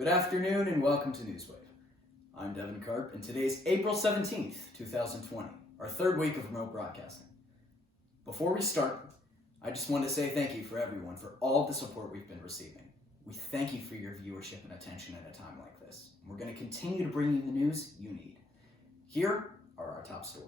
Good afternoon and welcome to Newswave. I'm Devan Karp and today's April 17th, 2020, our third week of remote broadcasting. Before we start, I just want to say thank you for everyone for all of the support we've been receiving. We thank you for your viewership and attention at a time like this. We're going to continue to bring you the news you need. Here are our top stories.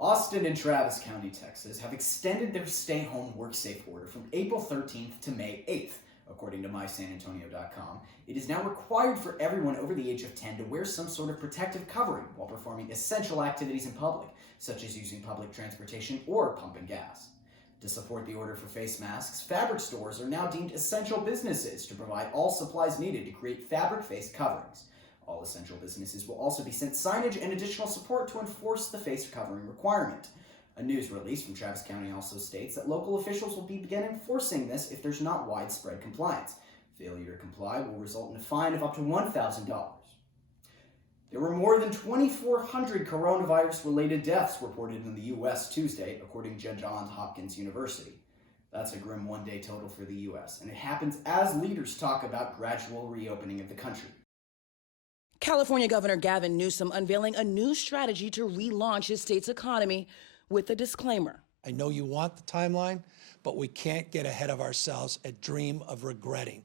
Austin and Travis County, Texas have extended their stay-home work-safe order from April 13th to May 8th. According to mysanantonio.com, it is now required for everyone over the age of 10 to wear some sort of protective covering while performing essential activities in public, such as using public transportation or pumping gas. To support the order for face masks, fabric stores are now deemed essential businesses to provide all supplies needed to create fabric face coverings. All essential businesses will also be sent signage and additional support to enforce the face covering requirement. A news release from Travis County also states that local officials will begin enforcing this if there's not widespread compliance. Failure to comply will result in a fine of up to $1,000. There were more than 2,400 coronavirus-related deaths reported in the U.S. Tuesday, according to Johns Hopkins University. That's a grim one-day total for the U.S., and it happens as leaders talk about gradual reopening of the country. California Governor Gavin Newsom unveiling a new strategy to relaunch his state's economy with a disclaimer. I know you want the timeline, but we can't get ahead of ourselves and dream of regretting.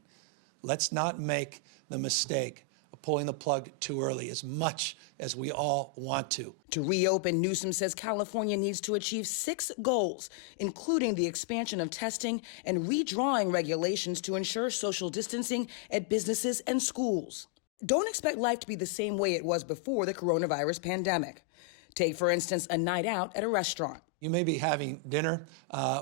Let's not make the mistake of pulling the plug too early, as much as we all want to. To reopen, Newsom says California needs to achieve 6 goals, including the expansion of testing and redrawing regulations to ensure social distancing at businesses and schools. Don't expect life to be the same way it was before the coronavirus pandemic. Take, for instance, a night out at a restaurant. You may be having dinner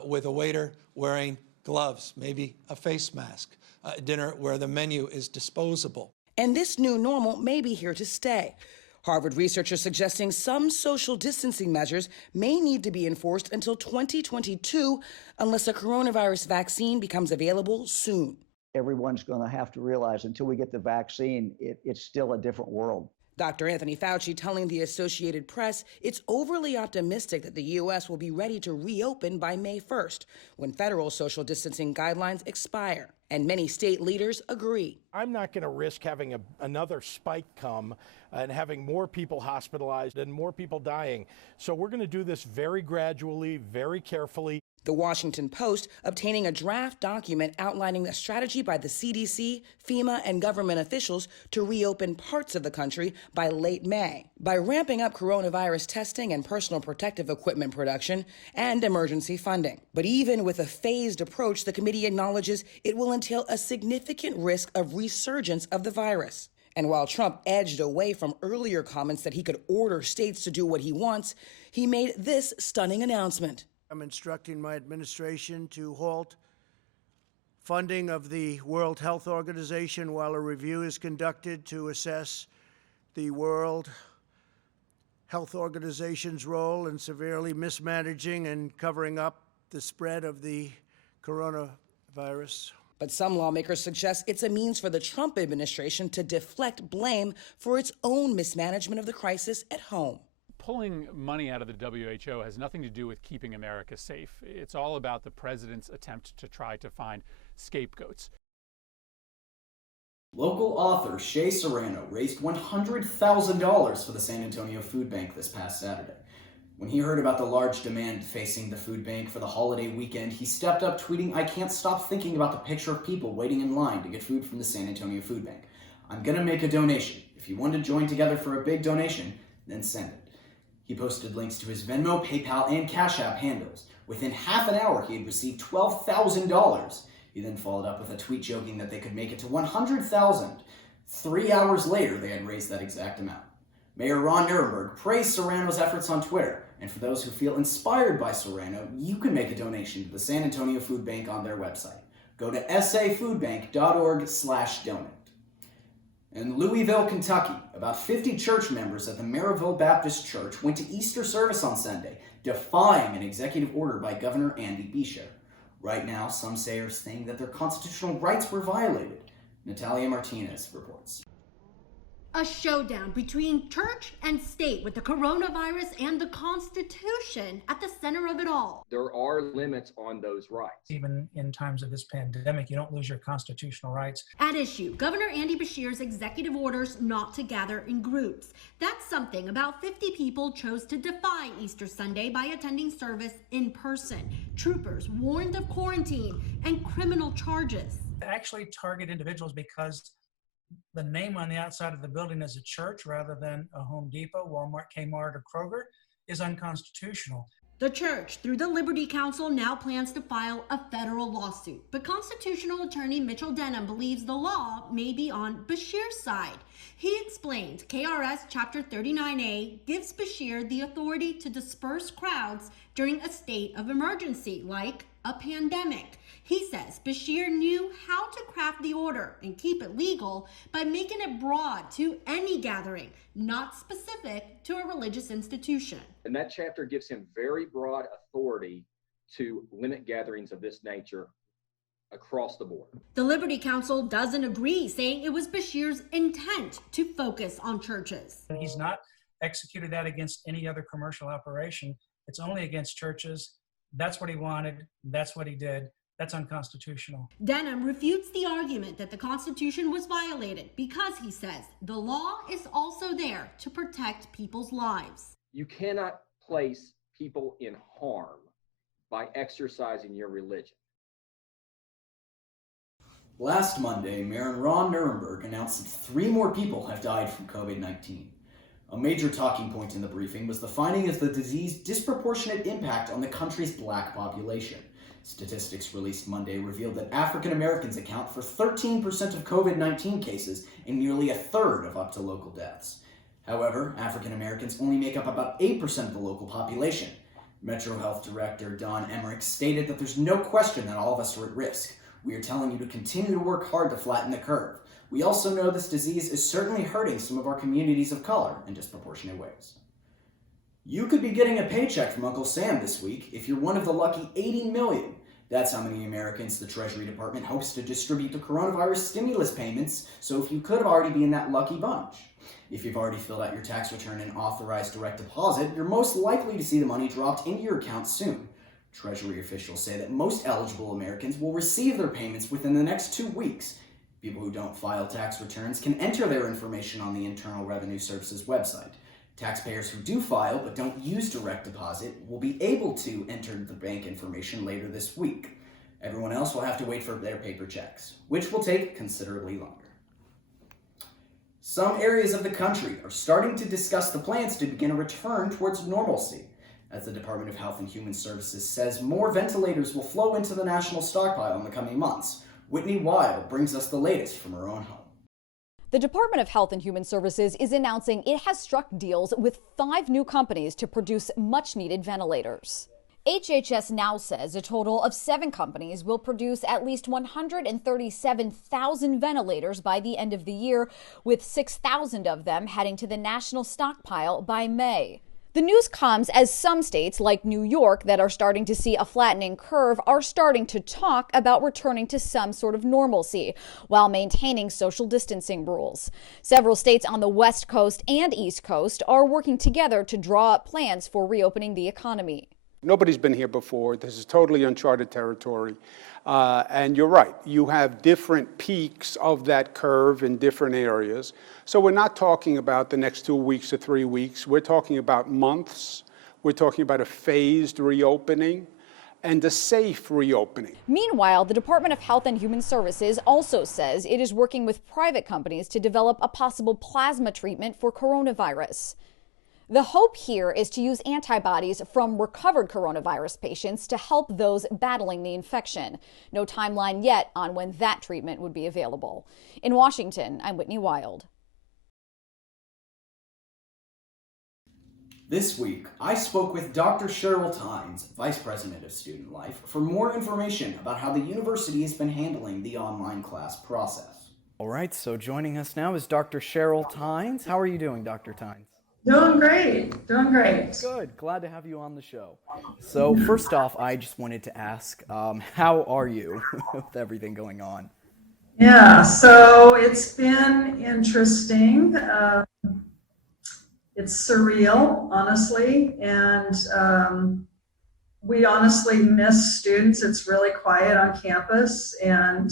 with a waiter wearing gloves, maybe a face mask, dinner where the menu is disposable. And this new normal may be here to stay. Harvard researchers suggesting some social distancing measures may need to be enforced until 2022 unless a coronavirus vaccine becomes available soon. Everyone's going to have to realize until we get the vaccine, it's still a different world. Dr. Anthony Fauci telling the Associated Press it's overly optimistic that the U.S. will be ready to reopen by May 1st, when federal social distancing guidelines expire. And many state leaders agree. I'm not going to risk having another spike come and having more people hospitalized and more people dying. So we're going to do this very gradually, very carefully. The Washington Post obtaining a draft document outlining a strategy by the CDC, FEMA, and government officials to reopen parts of the country by late May by ramping up coronavirus testing and personal protective equipment production and emergency funding. But even with a phased approach, the committee acknowledges it will entail a significant risk of resurgence of the virus. And while Trump edged away from earlier comments that he could order states to do what he wants, he made this stunning announcement. I'm instructing my administration to halt funding of the World Health Organization while a review is conducted to assess the World Health Organization's role in severely mismanaging and covering up the spread of the coronavirus. But some lawmakers suggest it's a means for the Trump administration to deflect blame for its own mismanagement of the crisis at home. Pulling money out of the WHO has nothing to do with keeping America safe. It's all about the president's attempt to try to find scapegoats. Local author Shay Serrano raised $100,000 for the San Antonio Food Bank this past Saturday. When he heard about the large demand facing the food bank for the holiday weekend, he stepped up tweeting, "I can't stop thinking about the picture of people waiting in line to get food from the San Antonio Food Bank. I'm gonna make a donation. If you want to join together for a big donation, then send it." He posted links to his Venmo, PayPal, and Cash App handles. Within half an hour, he had received $12,000. He then followed up with a tweet joking that they could make it to $100,000. 3 hours later, they had raised that exact amount. Mayor Ron Nirenberg praised Serrano's efforts on Twitter, and for those who feel inspired by Serrano, you can make a donation to the San Antonio Food Bank on their website. Go to safoodbank.org/donate. In Louisville, Kentucky, about 50 church members at the Maryville Baptist Church went to Easter service on Sunday, defying an executive order by Governor Andy Beshear. Right now, some are saying that their constitutional rights were violated. Natalia Martinez reports. A showdown between church and state with the coronavirus and the Constitution at the center of it all. There are limits on those rights. Even in times of this pandemic, you don't lose your constitutional rights. At issue, Governor Andy Beshear's executive orders not to gather in groups. That's something about 50 people chose to defy Easter Sunday by attending service in person. Troopers warned of quarantine and criminal charges. Actually target individuals because the name on the outside of the building is a church rather than a Home Depot, Walmart, Kmart, or Kroger is unconstitutional. The church, through the Liberty Council, now plans to file a federal lawsuit. But constitutional attorney Mitchell Denham believes the law may be on Beshear's side. He explained KRS Chapter 39A gives Beshear the authority to disperse crowds during a state of emergency, like a pandemic. He says Beshear knew how to craft the order and keep it legal by making it broad to any gathering, not specific to a religious institution. And that chapter gives him very broad authority to limit gatherings of this nature across the board. The Liberty Council doesn't agree, saying it was Beshear's intent to focus on churches. He's not executed that against any other commercial operation. It's only against churches. That's what he wanted. That's what he did. That's unconstitutional. Denham refutes the argument that the Constitution was violated because he says the law is also there to protect people's lives. You cannot place people in harm by exercising your religion. Last Monday, Mayor Ron Nirenberg announced that 3 more people have died from COVID-19. A major talking point in the briefing was the finding of the disease's disproportionate impact on the country's black population. Statistics released Monday revealed that African Americans account for 13% of COVID-19 cases and nearly a third of up to local deaths. However, African Americans only make up about 8% of the local population. Metro Health Director Don Emmerich stated that there's no question that all of us are at risk. We are telling you to continue to work hard to flatten the curve. We also know this disease is certainly hurting some of our communities of color in disproportionate ways. You could be getting a paycheck from Uncle Sam this week if you're one of the lucky 80 million. That's how many Americans the Treasury Department hopes to distribute the coronavirus stimulus payments, so if you could already be in that lucky bunch. If you've already filled out your tax return and authorized direct deposit, you're most likely to see the money dropped into your account soon. Treasury officials say that most eligible Americans will receive their payments within the next 2 weeks. People who don't file tax returns can enter their information on the Internal Revenue Service's website. Taxpayers who do file but don't use direct deposit will be able to enter the bank information later this week. Everyone else will have to wait for their paper checks, which will take considerably longer. Some areas of the country are starting to discuss the plans to begin a return towards normalcy. As the Department of Health and Human Services says, more ventilators will flow into the national stockpile in the coming months. Whitney Wild brings us the latest from her own home. The Department of Health and Human Services is announcing it has struck deals with 5 new companies to produce much-needed ventilators. HHS now says a total of 7 companies will produce at least 137,000 ventilators by the end of the year, with 6,000 of them heading to the national stockpile by May. The news comes as some states, like New York, that are starting to see a flattening curve, are starting to talk about returning to some sort of normalcy while maintaining social distancing rules. Several states on the West Coast and East Coast are working together to draw up plans for reopening the economy. Nobody's been here before. This is totally uncharted territory. And you're right, you have different peaks of that curve in different areas. So we're not talking about the next 2 weeks to 3 weeks. We're talking about months. We're talking about a phased reopening and a safe reopening. Meanwhile, the Department of Health and Human Services also says it is working with private companies to develop a possible plasma treatment for coronavirus. The hope here is to use antibodies from recovered coronavirus patients to help those battling the infection. No timeline yet on when that treatment would be available. In Washington, I'm Whitney Wild. This week, I spoke with Dr. Sheryl Tynes, Vice President of Student Life, for more information about how the university has been handling the online class process. All right, so joining us now is Dr. Sheryl Tynes. How are you doing, Dr. Tynes? Doing great. Doing great. Good. Glad to have you on the show. So first off, I just wanted to ask, how are you with everything going on? Yeah, so it's been interesting. It's surreal, honestly, and we honestly miss students. It's really quiet on campus, and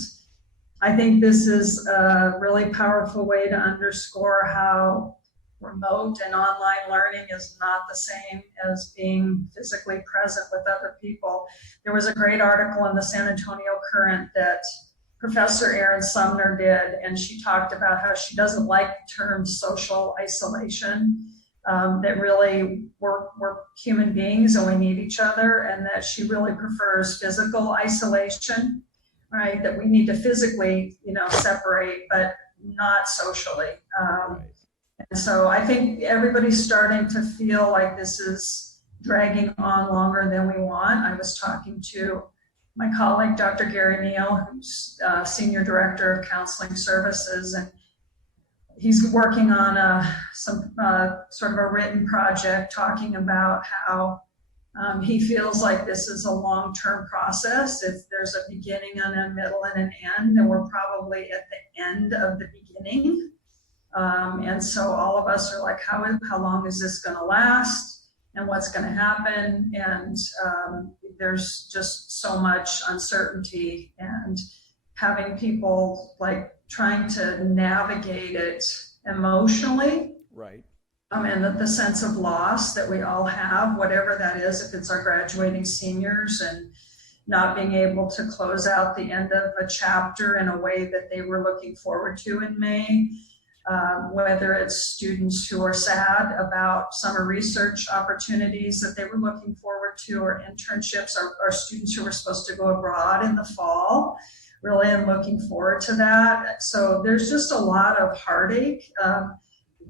I think this is a really powerful way to underscore how remote and online learning is not the same as being physically present with other people. There was a great article in the San Antonio Current that Professor Erin Sumner did, and she talked about how she doesn't like the term social isolation, that really we're human beings and we need each other, and that she really prefers physical isolation, right? That we need to physically, separate, but not socially. And so I think everybody's starting to feel like this is dragging on longer than we want. I was talking to my colleague, Dr. Gary Neal, who's Senior Director of Counseling Services, and he's working on some sort of a written project talking about how he feels like this is a long-term process. If there's a beginning and a middle and an end, then we're probably at the end of the beginning. And so all of us are like, how long is this going to last, and what's going to happen? And there's just so much uncertainty, and having people like trying to navigate it emotionally. Right. And the sense of loss that we all have, whatever that is, if it's our graduating seniors and not being able to close out the end of a chapter in a way that they were looking forward to in May. Whether it's students who are sad about summer research opportunities that they were looking forward to, or internships, or students who were supposed to go abroad in the fall, really am looking forward to that. So there's just a lot of heartache.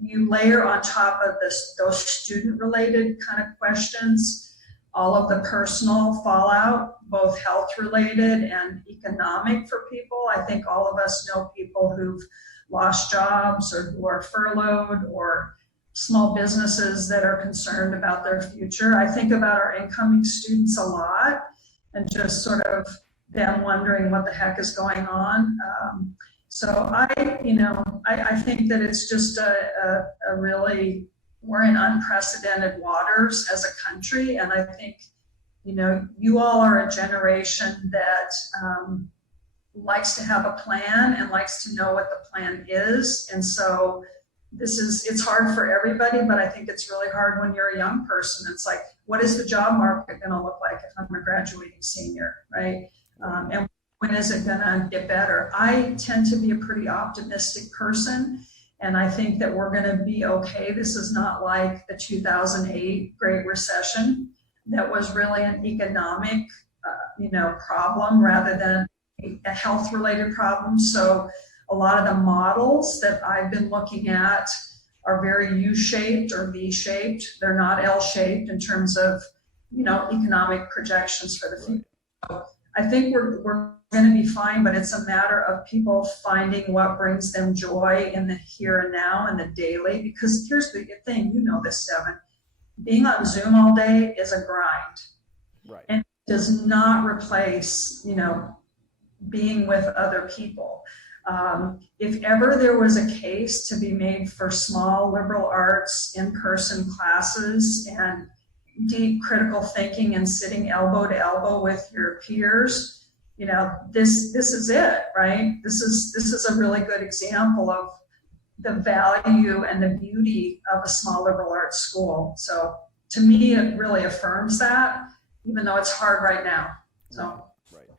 You layer on top of those student-related kind of questions, all of the personal fallout, both health-related and economic for people. I think all of us know people who've lost jobs, or who are furloughed, or small businesses that are concerned about their future. I think about our incoming students a lot, and just sort of them wondering what the heck is going on. So I think that it's just a really, we're in unprecedented waters as a country. And I think, you all are a generation that likes to have a plan and likes to know what the plan is. And so it's hard for everybody, but I think it's really hard when you're a young person. It's like, what is the job market going to look like if I'm a graduating senior, right? And when is it going to get better? I tend to be a pretty optimistic person, and I think that we're going to be okay. This is not like the 2008 Great Recession that was really an economic, problem rather than a health-related problem. So a lot of the models that I've been looking at are very U-shaped or V-shaped. They're not L-shaped in terms of, economic projections for the future. So I think we're going to be fine, but it's a matter of people finding what brings them joy in the here and now and the daily. Because here's the thing, this, Devan, being on Zoom all day is a grind. Right. And it does not replace, being with other people. If ever there was a case to be made for small liberal arts in-person classes and deep critical thinking and sitting elbow to elbow with your peers, this is it, right? This is a really good example of the value and the beauty of a small liberal arts school. So to me, it really affirms that, even though it's hard right now. So. Right.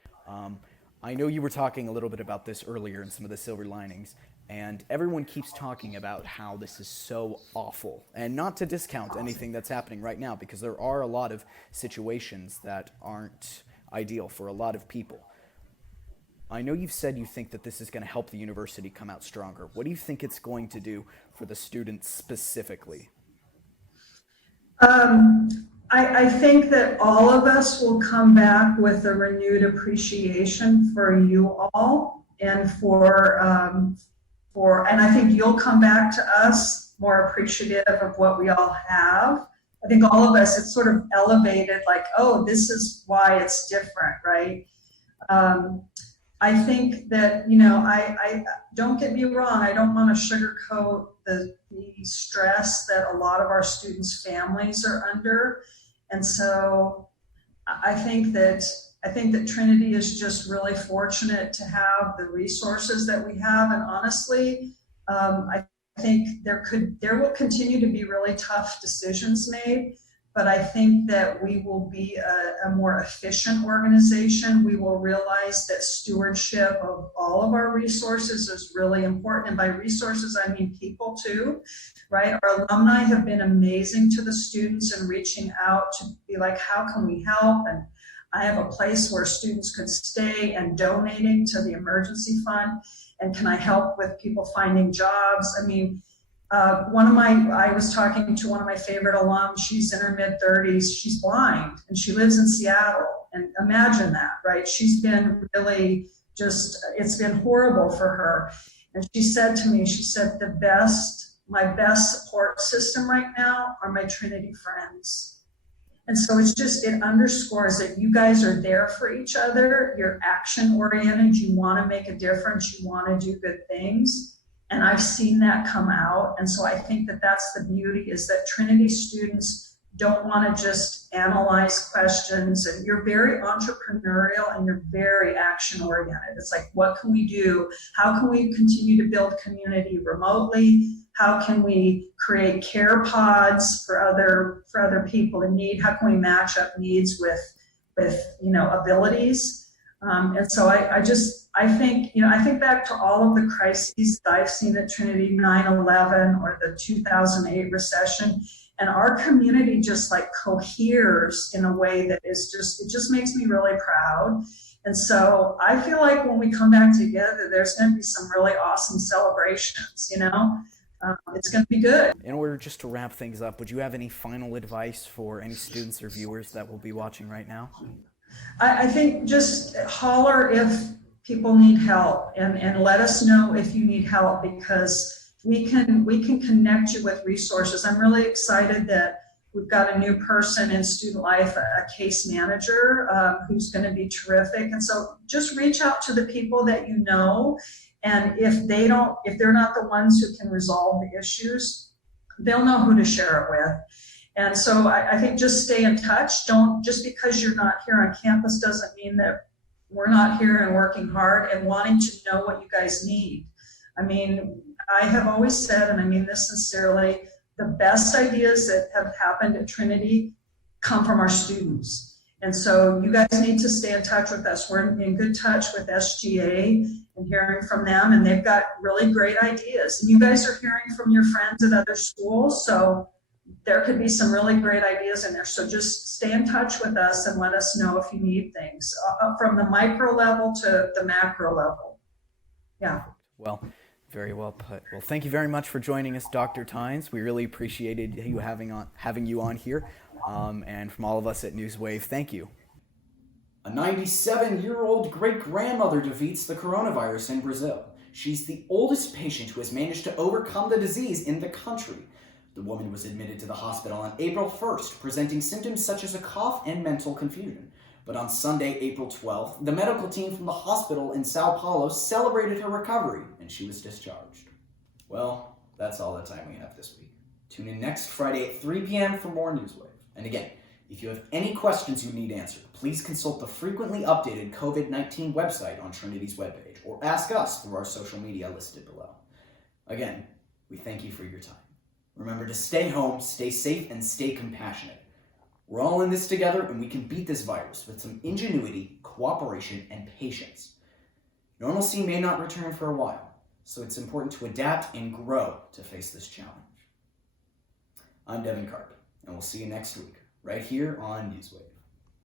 I know you were talking a little bit about this earlier in some of the silver linings, and everyone keeps talking about how this is so awful. And not to discount anything that's happening right now, because there are a lot of situations that aren't ideal for a lot of people. I know you've said you think that this is going to help the university come out stronger. What do you think it's going to do for the students specifically? I think that all of us will come back with a renewed appreciation for you all, and and I think you'll come back to us more appreciative of what we all have. I think all of us, it's sort of elevated like, oh, this is why it's different, right? I think that, I don't get me wrong, I don't want to sugarcoat the stress that a lot of our students' families are under. And so I think that Trinity is just really fortunate to have the resources that we have. And honestly, I think there will continue to be really tough decisions made, but I think that we will be a more efficient organization. We will realize that stewardship of all of our resources is really important. And by resources, I mean people too, right? Our alumni have been amazing to the students and reaching out to be like, how can we help? And I have a place where students could stay and donating to the emergency fund. And can I help with people finding jobs? I mean, I was talking to one of my favorite alums. She's in her mid-30s. She's blind and she lives in Seattle. And imagine that, right? She's been really it's been horrible for her. And she said to me, my best support system right now are my Trinity friends. And so it underscores that you guys are there for each other. You're action oriented. You want to make a difference. You want to do good things. And I've seen that come out. And so I think that that's the beauty, is that Trinity students don't want to just analyze questions. And you're very entrepreneurial and you're very action oriented. It's like, what can we do? How can we continue to build community remotely? How can we create care pods for other people in need? How can we match up needs with abilities? And so I think back to all of the crises that I've seen at Trinity, 9/11 or the 2008 recession, and our community just like coheres in a way that it just makes me really proud. And so I feel like when we come back together, there's going to be some really awesome celebrations, it's going to be good. In order just to wrap things up, would you have any final advice for any students or viewers that will be watching right now? I think just holler if people need help and let us know if you need help, because we can connect you with resources. I'm really excited that we've got a new person in student life, a case manager who's going to be terrific. And so just reach out to the people that you know. And if they're not the ones who can resolve the issues, they'll know who to share it with. And so I think just stay in touch. Just because you're not here on campus doesn't mean that we're not here and working hard and wanting to know what you guys need. I mean, I have always said, and I mean this sincerely, the best ideas that have happened at Trinity come from our students. And so you guys need to stay in touch with us. We're in good touch with SGA and hearing from them, and they've got really great ideas. And you guys are hearing from your friends at other schools, so there could be some really great ideas in there. So just stay in touch with us and let us know if you need things from the micro level to the macro level. Yeah. Well, very well put. Well, thank you very much for joining us, Dr. Tynes. We really appreciated you having you on here. And from all of us at Newswave, thank you. A 97-year-old great-grandmother defeats the coronavirus in Brazil. She's the oldest patient who has managed to overcome the disease in the country. The woman was admitted to the hospital on April 1st, presenting symptoms such as a cough and mental confusion. But on Sunday, April 12th, the medical team from the hospital in Sao Paulo celebrated her recovery, and she was discharged. Well, that's all the time we have this week. Tune in next Friday at 3 p.m. for more Newswave. And again, if you have any questions you need answered, please consult the frequently updated COVID-19 website on Trinity's webpage, or ask us through our social media listed below. Again, we thank you for your time. Remember to stay home, stay safe, and stay compassionate. We're all in this together, and we can beat this virus with some ingenuity, cooperation, and patience. Normalcy may not return for a while, so it's important to adapt and grow to face this challenge. I'm Devan Karp, and we'll see you next week, right here on Newswave.